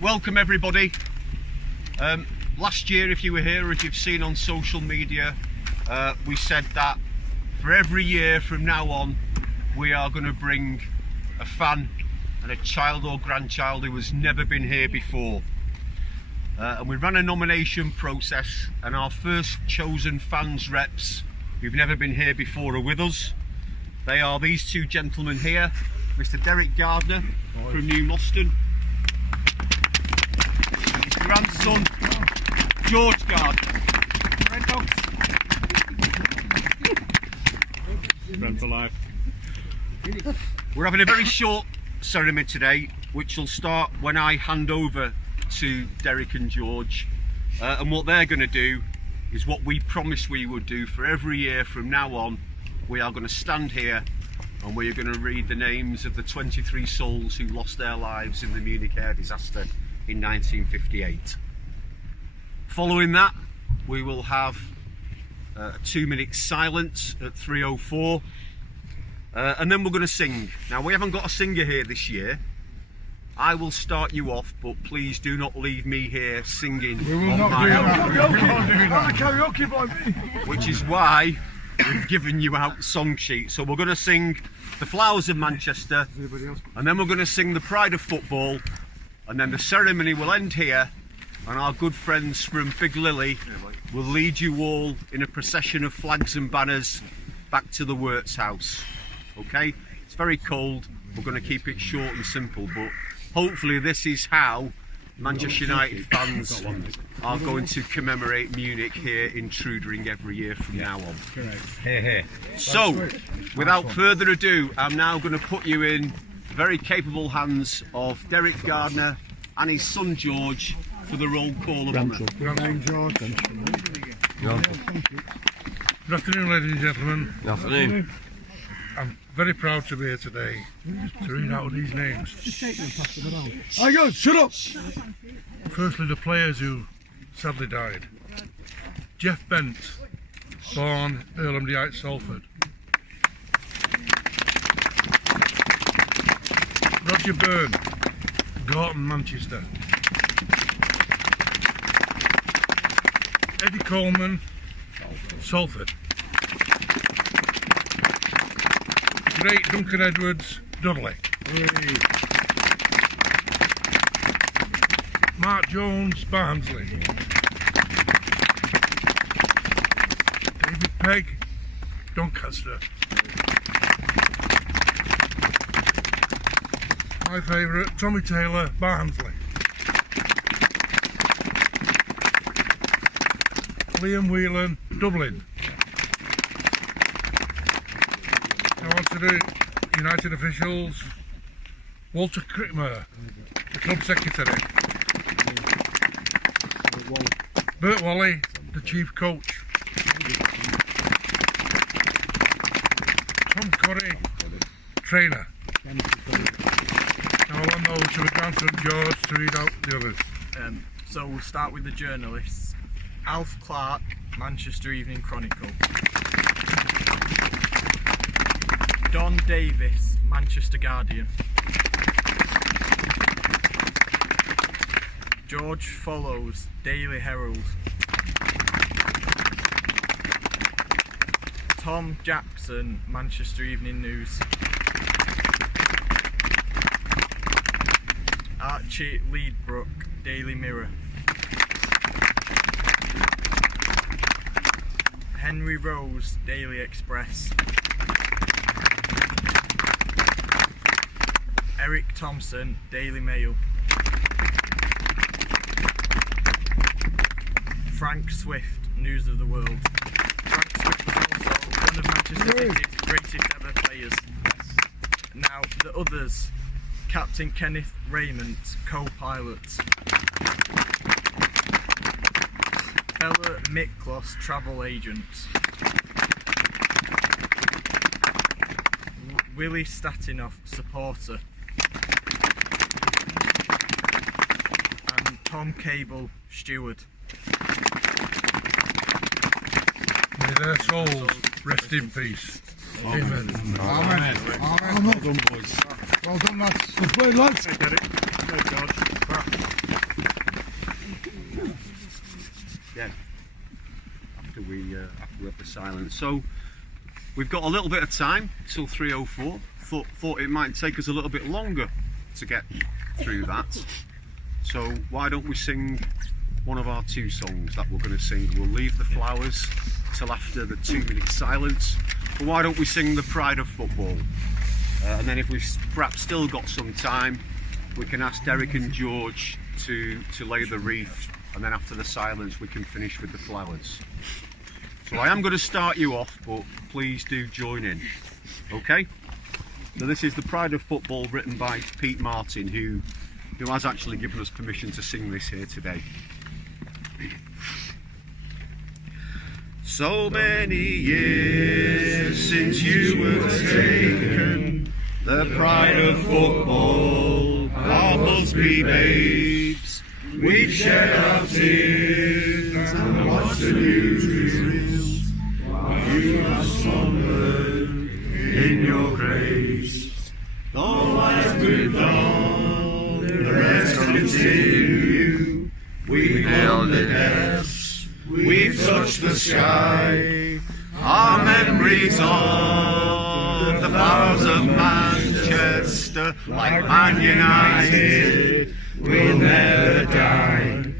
welcome everybody. Last year, if you were here or if you've seen on social media, we said that for every year from now on we are going to bring a fan and a child or grandchild who has never been here before. And we ran a nomination process, and our first chosen fans reps who've never been here before are with us. They are these two gentlemen here, Mr. Derek Gardner from New Moston and his grandson George Gardner. Friend for life. We're having a very short ceremony today, which will start when I hand over to Derek and George, and what they're going to do is what we promised we would do for every year from now on. We are going to stand here and we are going to read the names of the 23 souls who lost their lives in the Munich air disaster in 1958. Following that, we will have a 2-minute silence at 3:04, and then we're going to sing. Now, we haven't got a singer here this year. I will start you off, but please do not leave me here singing on my own. Karaoke by me. Which is why we've given you out song sheets. So we're going to sing The Flowers of Manchester, and then we're going to sing The Pride of Football, and then the ceremony will end here, and our good friends from Big Lily will lead you all in a procession of flags and banners back to the Wirtz house. Okay? It's very cold. We're going to keep it short and simple, but hopefully this is how Manchester United fans are going to commemorate Munich here in Trudering every year from now on. So, without further ado, I'm now going to put you in the very capable hands of Derek Gardner and his son George for the roll call of honour. Good afternoon, ladies and gentlemen. Good afternoon. I'm very proud to be here today to read out these names. I go, shut up! Firstly, the players who sadly died. Jeff Bent, born Earlham Dyke, Salford. Roger Byrne, Gorton, Manchester. Eddie Coleman, Salford. Great Duncan Edwards, Dudley. Mark Jones, Barnsley. David Pegg, Doncaster. My favourite, Tommy Taylor, Barnsley. Liam Whelan, Dublin. On to the United officials. Walter Crickmer, the club secretary. Bert Wally, the chief coach. Tom Curry, trainer. Now I'll hand over to the grandson George to read out the others. So we'll start with the journalists. Alf Clark, Manchester Evening Chronicle. Don Davis, Manchester Guardian. George Follows, Daily Herald. Tom Jackson, Manchester Evening News. Archie Leadbrook, Daily Mirror. Henry Rose, Daily Express. Eric Thompson, Daily Mail. Frank Swift, News of the World. Frank Swift was also one of Manchester City's greatest ever players. Now, the others. Captain Kenneth Raymond, co-pilot. Bella Miklos, travel agent. Willie Statinoff, supporter. And Tom Cable, steward. May their souls rest in peace. Amen. Amen. Well done, boys. Well done, lads. Good play, lads. Hey, Derek. Hey, George. we have the silence. So we've got a little bit of time till 3:04. Thought it might take us a little bit longer to get through that. So why don't we sing one of our 2 songs that we're going to sing? We'll leave the flowers till after the 2-minute silence. But why don't we sing the Pride of Football? And then if we've perhaps still got some time, we can ask Derek and George to lay the wreath, and then after the silence we can finish with the flowers. So I am going to start you off, but please do join in. Okay? So this is the Pride of Football, written by Pete Martin, who has actually given us permission to sing this here today. So many years since you were taken, the pride of football, our Busby babes. We've shed our tears and watched the newsreels while you have slumbered in your graves. Though life moved on, the rest continue. We've held the depths, we've touched the sky. Our memories of the flowers of Manchester, like Man United, will never die.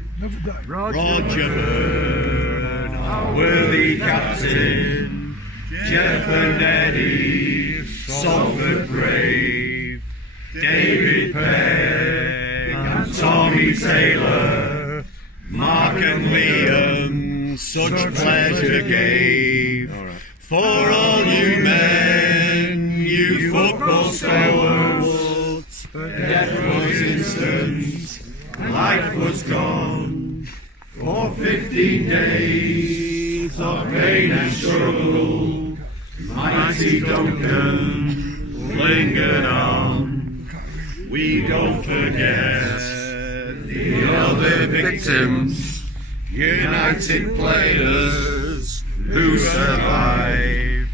Roger Byrne, our worthy captain, Jeff and Eddie, Salford brave, David Peck and Tommy Taylor, Mark and Liam, such pleasure gave. For all you men, you football stalwarts, death was instant, life was gone. For 15 days of pain and struggle, mighty Duncan lingered on. We don't forget the other victims, United players who survived.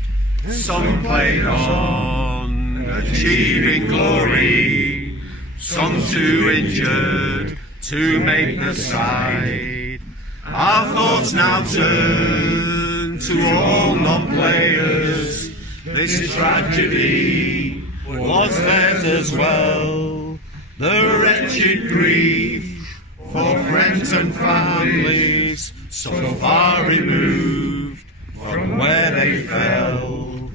Some played on, achieving glory, some too injured to make the side. Our thoughts now turn to all non-players. This tragedy was theirs as well. The wretched grief for friends and families so far removed from where they fell.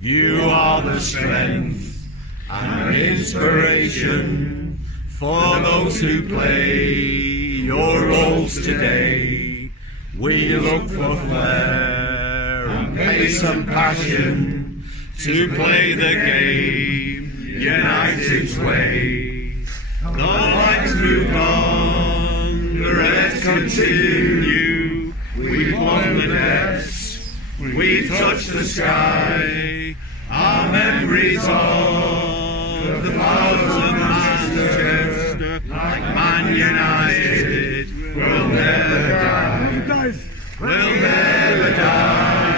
You are the strength and inspiration for those who play your roles today. We look for flair and pace and passion to play the game United's way. The lights move on, the rest continue. We've won the depths, we've touched the sky. Our memories of the flowers of Manchester, like Man United, will never die. Will never die.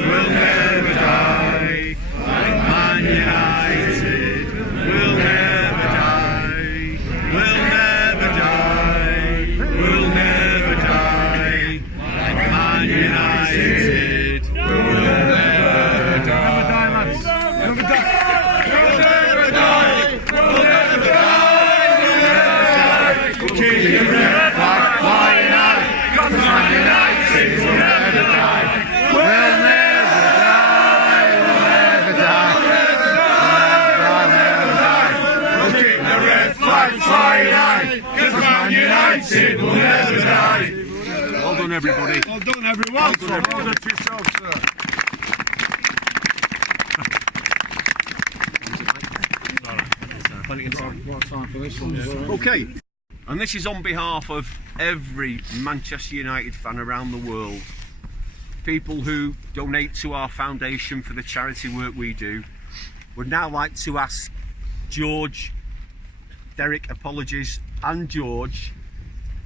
Will never die. Like Man United, will never die. Will never die. Will never die. Like Man United, will never die. Never die. United will never die. Well done, everybody. Well done, everyone. Well done, everyone. Well done to yourself, sir. Time for this one. Okay, and this is on behalf of every Manchester United fan around the world. People who donate to our foundation for the charity work we do. Would now like to ask George, Derek, apologies, and George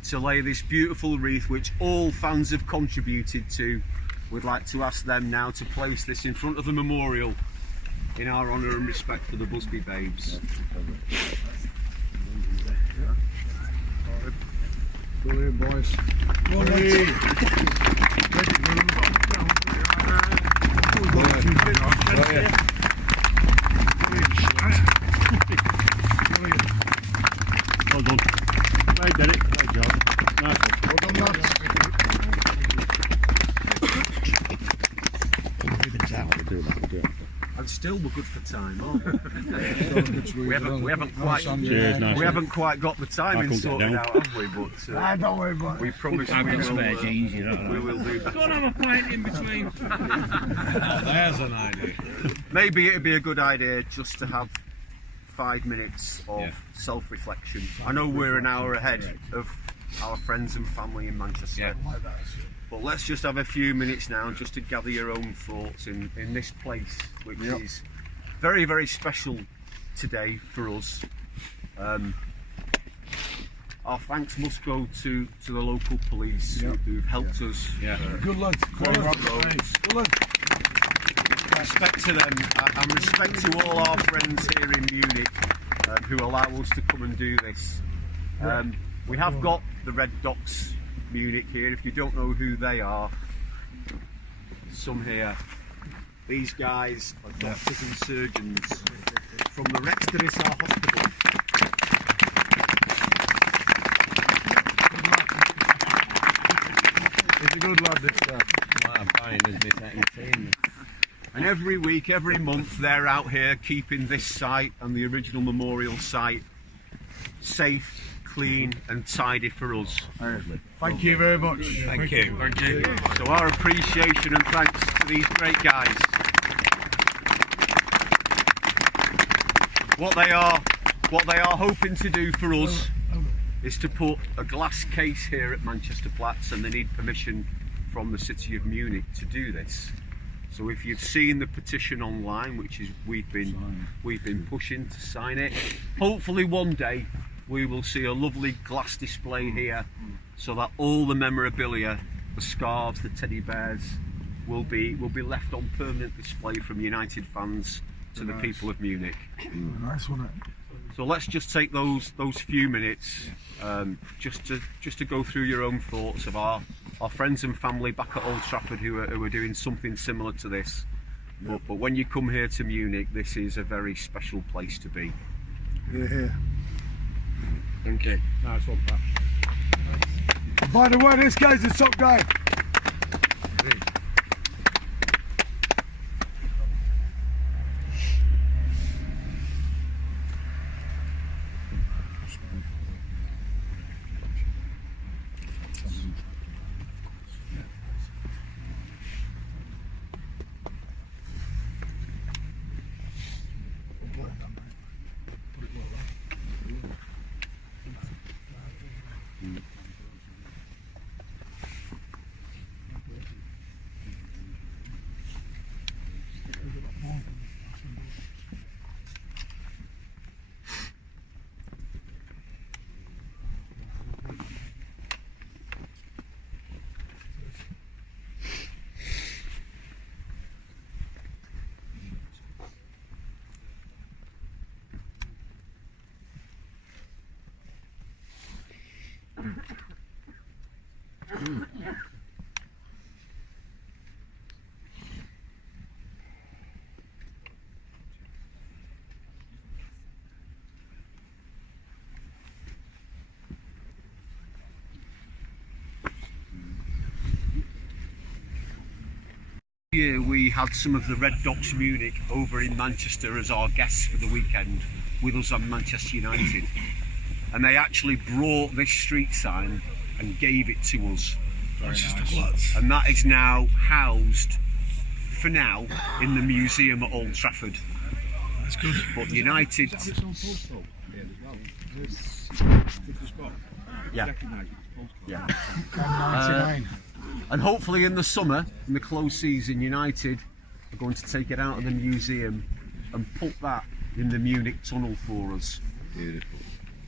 to lay this beautiful wreath which all fans have contributed to. We'd like to ask them now to place this in front of the memorial in our honour and respect for the Busby babes. Brilliant, boys. Well, Well done. Right, Derek. Right job. Nice one. well done, lads. And still we're good for time, aren't we? we haven't quite got the timing sorted out, have we? But Don't worry about it. we promise we will do that. Go and have a pint in between. There's an idea. Maybe it'd be a good idea just to have 5 minutes of self-reflection. I know we're an hour ahead of our friends and family in Manchester. But let's just have a few minutes now just to gather your own thoughts in this place, which is very, very special today for us. Our thanks must go to the local police who've helped us. Good lads. Good lads. Respect to them and respect to all our friends here in Munich who allow us to come and do this. We have got the Red Dots Munich here. If you don't know who they are, some here. These guys are doctors and surgeons from the Rexterissa Hospital. He's a good lad, this guy. And every week, every month, they're out here keeping this site and the original memorial site safe, clean and tidy for us. Thank you very much. Thank you. Thank you. So our appreciation and thanks to these great guys. What they are hoping to do for us is to put a glass case here at Manchester Platz, and they need permission from the city of Munich to do this. So if you've seen the petition online, which is we've been pushing to sign it, hopefully one day we will see a lovely glass display here, so that all the memorabilia, the scarves, the teddy bears, will be left on permanent display from United fans to the people of Munich. Nice one. So let's just take those few minutes just to go through your own thoughts of our friends and family back at Old Trafford who are doing something similar to this. But when you come here to Munich, this is a very special place to be. Yeah. Okay. Nice one, Pat. By the way, this guy's the top guy. Year we had some of the Red Dots Munich over in Manchester as our guests for the weekend with us on Manchester United, and they actually brought this street sign and gave it to us. Nice. And that is now housed for now in the museum at Old Trafford. That's good. But United, yeah. 99. And hopefully in the summer, in the close season, United are going to take it out of the museum and put that in the Munich tunnel for us. Beautiful.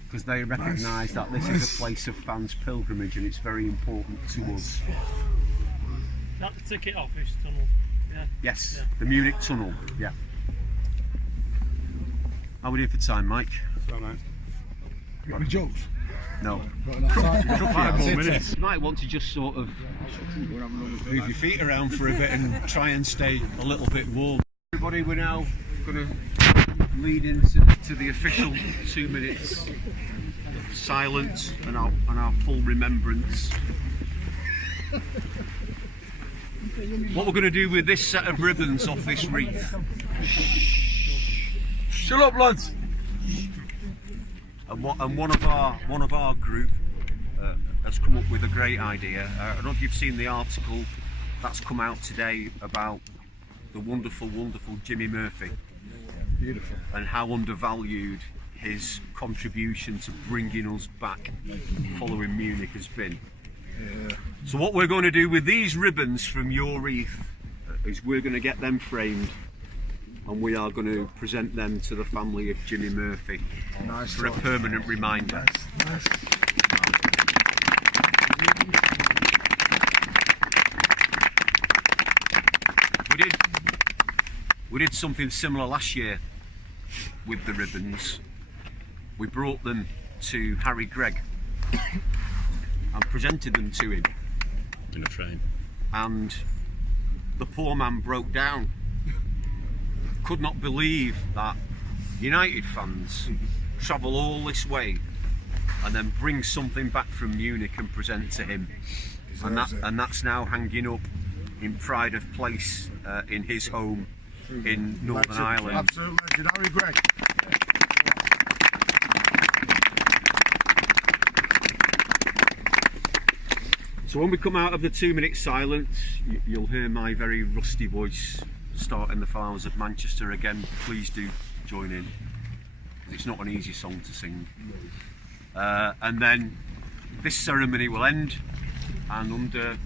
Because they recognise that this is a place of fans' pilgrimage and it's very important to us. Is that the ticket office tunnel? Yeah. Yes, Yeah. the Munich tunnel, yeah. How are we doing for time, Mike? Got any jokes? No. Five more minutes. You might want to just sort of move your feet around for a bit and try and stay a little bit warm. Everybody, we're now going to lead into the official 2 minutes of silence and our full remembrance. What we're going to do with this set of ribbons off this wreath. Shut up, lads. And one of our group has come up with a great idea. I don't know if you've seen the article that's come out today about the wonderful Jimmy Murphy. Beautiful. And how undervalued his contribution to bringing us back following Munich has been. Yeah. So what we're going to do with these ribbons from your wreath is we're going to get them framed and we are going to present them to the family of Jimmy Murphy for a permanent reminder. Nice. We did something similar last year with the ribbons. We brought them to Harry Gregg and presented them to him in a frame, and the poor man broke down. Could not believe that United fans travel all this way and then bring something back from Munich and present to him, and that's now hanging up in pride of place in his home in Northern Ireland. Absolute legend, Harry Gregg. So when we come out of the 2 minute silence, you'll hear my very rusty voice starting the Flowers of Manchester again. Please do join in. It's not an easy song to sing. And then this ceremony will end, and under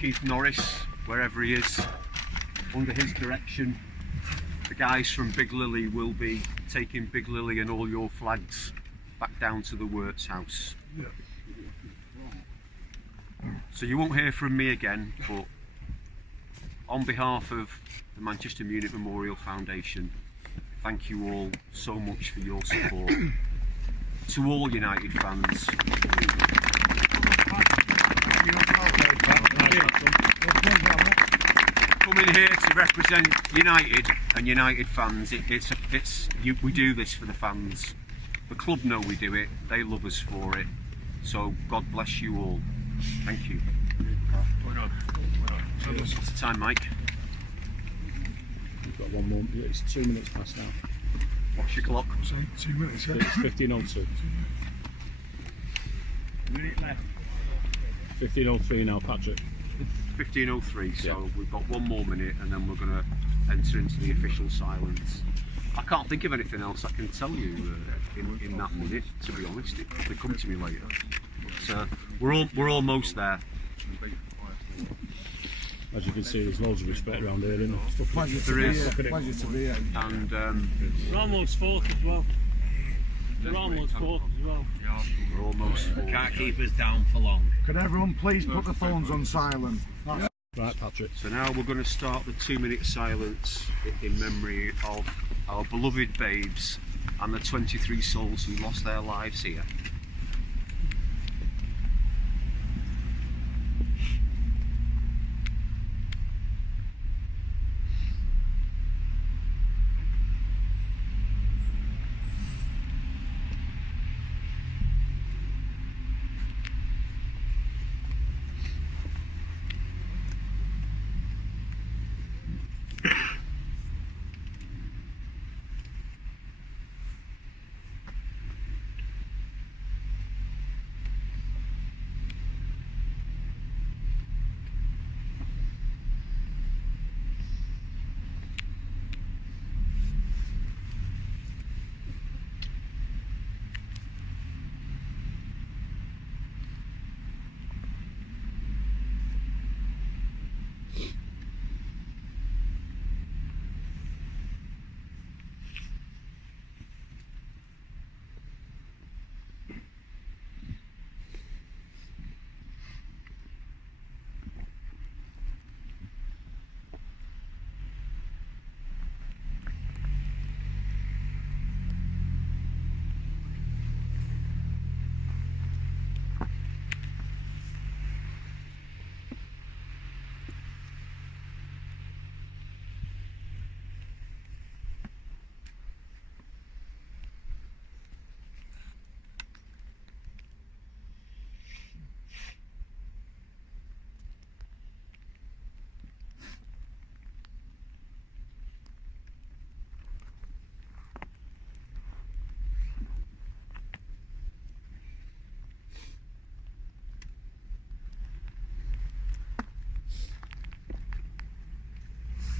Keith Norris, wherever he is, under his direction, the guys from Big Lily will be taking Big Lily and all your flags back down to the Wirtz house. Yeah. So you won't hear from me again, but on behalf of the Manchester Munich Memorial Foundation, thank you all so much for your support. To all United fans, coming here to represent United and United fans, we do this for the fans. The club know we do it, they love us for it, so God bless you all. Thank you. What's the time, Mike? We've got 1 more. It's 2 minutes past now. What's your clock? 2 minutes, yeah. It's 15:02. Minute left. 15:03 now, Patrick. 15:03, so Yeah. we've got 1 more minute and then we're going to enter into the official silence. I can't think of anything else I can tell you in that minute, to be honest. They come to me later. So we're almost there. As you can see, there's loads of respect around here, isn't there? Pleasure to There be is. here. Pleasure to be here. And We're almost fourth as well. We're almost fourth as well. we're almost full. Can't keep us down for long. Can everyone please put the phones on silent? Right, Patrick. So now we're going to start the 2 minute silence in memory of our beloved babes and the 23 souls who lost their lives here.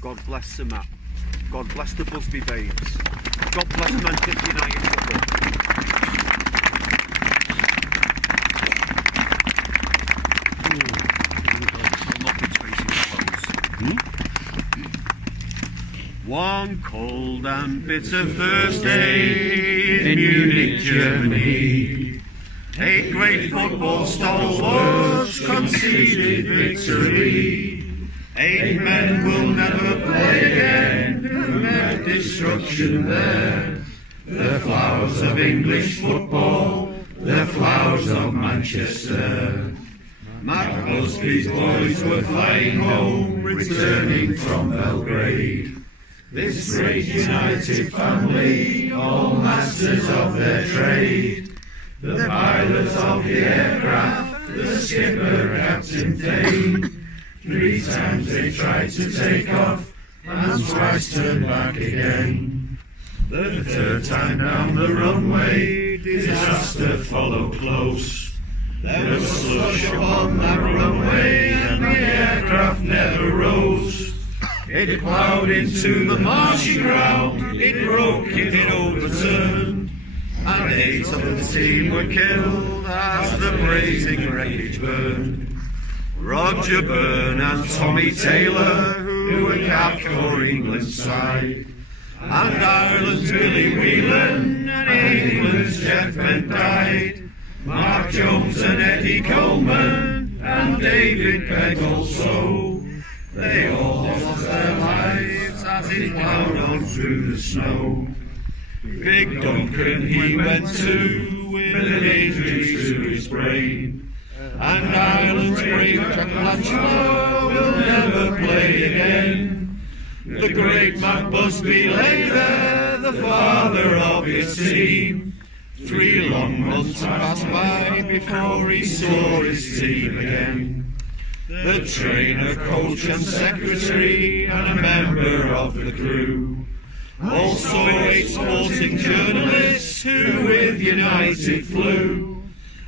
God bless Sir Matt. God bless the Busby Babes. God bless Manchester United football. One cold and bitter Thursday in Munich, Germany, 8 great football stalwarts conceded victory. 8 men will never play again who met destruction there. The flowers of English football, the flowers of Manchester. Matt Busby's boys were flying home, returning from Belgrade. This great united family, all masters of their trade. The pilots of the aircraft, the skipper, Captain Dane. 3 times they tried to take off, and twice turned back again. The 3rd time down the runway, disaster followed close. There was slush upon that runway, and the aircraft never rose. It ploughed into the marshy ground, it broke, it overturned, and 8 of the team were killed as the blazing wreckage burned. Roger Byrne and Tommy Taylor, who were capped for England's side, and Ireland's Billy Whelan, and England's Jeff Bent died. Mark Jones and Eddie Coleman, and David Pegg also. They all lost their lives as it ploughed on through the snow. Big Duncan he went to with an injury to his brain, and Ireland's brave Jack Latchmore will never play again. The great Matt Busby lay there, the father of his team. 3 long months passed by before he saw his team again. The trainer, coach and secretary, and a member of the crew. Also 8 sporting journalists who with United flew.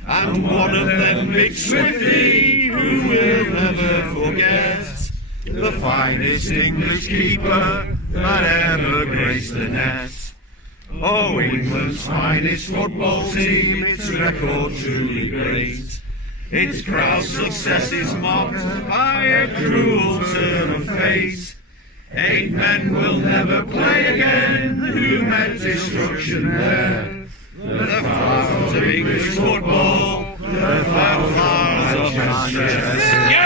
And one of them, Big Swifty, who we'll never forget. The finest English keeper that ever graced the net. Oh, England's finest football team, its record truly great. Its proud success is marked by a cruel turn of fate. 8 men will never play again who met destruction there. The flowers of English football, the flowers of Manchester.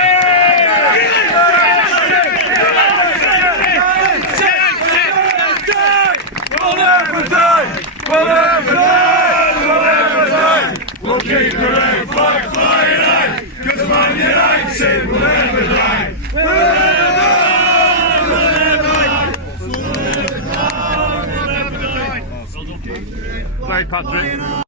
We'll keep the red flag flying high, 'cause Man United will never die. We'll never die. We'll never die. We'll never die. Play, Patrick.